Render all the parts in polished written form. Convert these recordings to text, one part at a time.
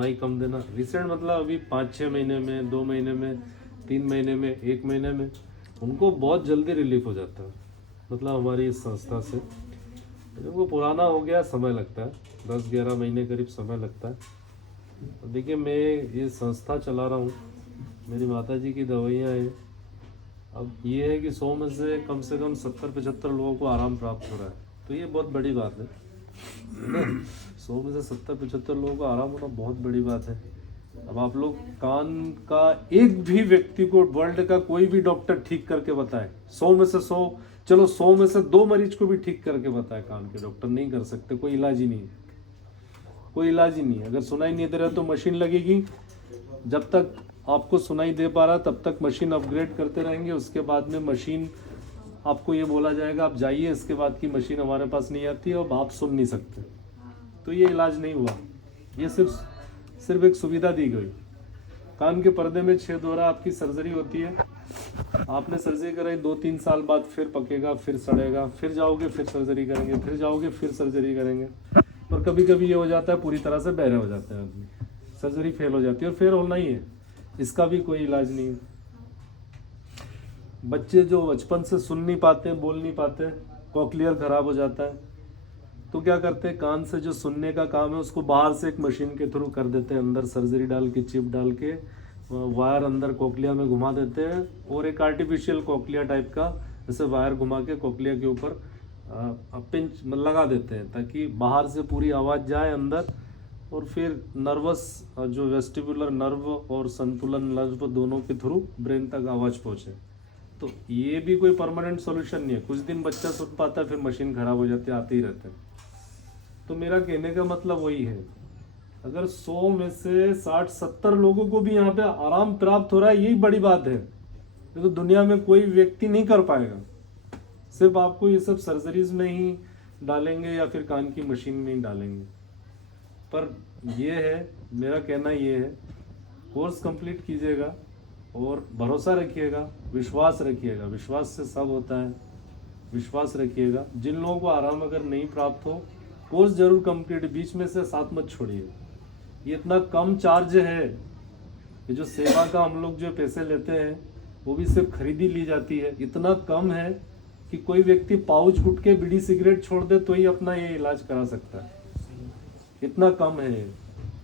सुनाई कम देना, रिसेंट मतलब अभी 5-6 महीने में, 2 महीने में, 3 महीने में, 1 महीने में उनको बहुत जल्दी रिलीफ हो जाता है। मतलब हमारी इस संस्था से जब वो पुराना हो गया समय लगता है, 10-11 महीने करीब समय लगता है। देखिए मैं ये संस्था चला रहा हूँ, मेरी माता जी की दवाइयाँ हैं। अब ये है कि 100 में से कम 70-75 लोगों को आराम प्राप्त हो रहा है, तो ये बहुत बड़ी बात है ना। 100 में से 70-75 लोगों को आराम होना बहुत बड़ी बात है। अब आप लोग कान का एक भी व्यक्ति को वर्ल्ड का कोई भी डॉक्टर ठीक करके बताए, 100 में से 100, चलो 100 में से 2 मरीज को भी ठीक करके बताए, कान के डॉक्टर नहीं कर सकते, कोई इलाज ही नहीं है, कोई इलाज ही नहीं है। अगर सुनाई नहीं दे रहा तो मशीन लगेगी, जब तक आपको सुनाई दे पा रहा तब तक मशीन अपग्रेड करते रहेंगे, उसके बाद में मशीन आपको ये बोला जाएगा आप जाइए, इसके बाद की मशीन हमारे पास नहीं आती और आप सुन नहीं सकते। तो ये इलाज नहीं हुआ, ये सिर्फ एक सुविधा दी गई। कान के पर्दे में छेद हो रहा, आपकी सर्जरी होती है, आपने सर्जरी कराई, 2-3 साल बाद फिर पकेगा, फिर सड़ेगा, फिर जाओगे फिर सर्जरी करेंगे, फिर जाओगे फिर सर्जरी करेंगे। और कभी कभी ये हो जाता है पूरी तरह से बहरे हो जाते हैं आदमी, सर्जरी फेल हो जाती है और फेल होना ही है, इसका भी कोई इलाज नहीं है। बच्चे जो बचपन से सुन नहीं पाते, बोल नहीं पाते, कॉकलियर खराब हो जाता है, तो क्या करते हैं, कान से जो सुनने का काम है उसको बाहर से एक मशीन के थ्रू कर देते हैं, अंदर सर्जरी डाल के, चिप डाल के, वायर अंदर कोकलिया में घुमा देते हैं और एक आर्टिफिशियल कोकलिया टाइप का जैसे वायर घुमा के कोकलिया के ऊपर पिंच लगा देते हैं, ताकि बाहर से पूरी आवाज़ जाए अंदर, और फिर नर्वस जो वेस्टिबुलर नर्व और संतुलन नर्व दोनों के थ्रू ब्रेन तक आवाज़ पहुँचे। तो ये भी कोई परमानेंट सॉल्यूशन नहीं है, कुछ दिन बच्चा सुन पाता है फिर मशीन खराब हो जाती है, आते ही रहते हैं। तो मेरा कहने का मतलब वही है, अगर 100 में से 60-70 लोगों को भी यहाँ पे आराम प्राप्त हो रहा है, यही बड़ी बात है। ये तो दुनिया में कोई व्यक्ति नहीं कर पाएगा, सिर्फ आपको ये सब सर्जरीज में ही डालेंगे या फिर कान की मशीन में ही डालेंगे। पर ये है, मेरा कहना ये है, कोर्स कंप्लीट कीजिएगा और भरोसा रखिएगा, विश्वास रखिएगा, विश्वास से सब होता है, विश्वास रखिएगा। जिन लोगों को आराम अगर नहीं प्राप्त हो, कोर्स जरूर कंप्लीट, बीच में से साथ मत छोड़िए। ये इतना कम चार्ज है, ये जो सेवा का हम लोग जो पैसे लेते हैं वो भी सिर्फ खरीदी ली जाती है, इतना कम है कि कोई व्यक्ति पाउच गुटके बीड़ी सिगरेट छोड़ दे तो ही अपना ये इलाज करा सकता है, इतना कम है।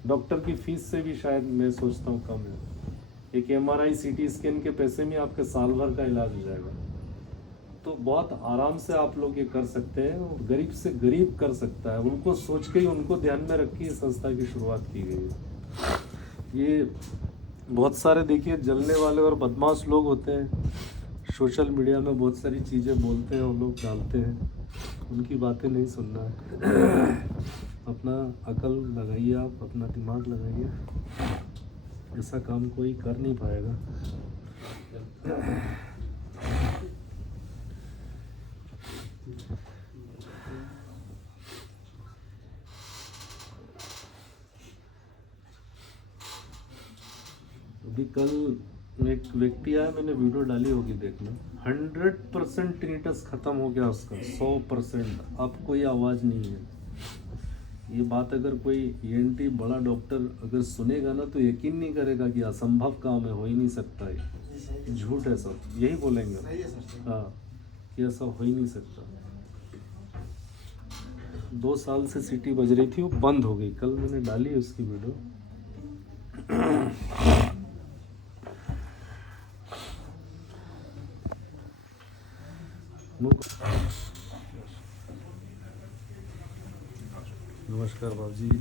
डॉक्टर की फीस से भी शायद मैं सोचता हूँ कम है। एक MRI CT स्कैन के पैसे में आपके साल भर का इलाज हो जाएगा। तो बहुत आराम से आप लोग ये कर सकते हैं, और गरीब से गरीब कर सकता है, उनको सोच के ही, उनको ध्यान में रख के इस संस्था की शुरुआत की गई है। ये बहुत सारे देखिए जलने वाले और बदमाश लोग होते हैं, सोशल मीडिया में बहुत सारी चीज़ें बोलते हैं, वो लोग डालते हैं, उनकी बातें नहीं सुनना है। अपना अकल लगाइए, आप अपना दिमाग लगाइए, ऐसा काम कोई कर नहीं पाएगा। अभी कल एक व्यक्ति आया, मैंने वीडियो डाली होगी देखना, 100% टिनिटस खत्म हो गया उसका, 100%, अब कोई आवाज़ नहीं है। ये बात अगर कोई ENT बड़ा डॉक्टर अगर सुनेगा ना तो यकीन नहीं करेगा कि असंभव काम है, हो ही नहीं सकता है, झूठ है सब, यही बोलेंगे। हाँ, कि ऐसा हो ही नहीं सकता। 2 साल से सीटी बज रही थी, वो बंद हो गई, कल मैंने डाली है उसकी वीडियो। नमस्कार बाबू जी।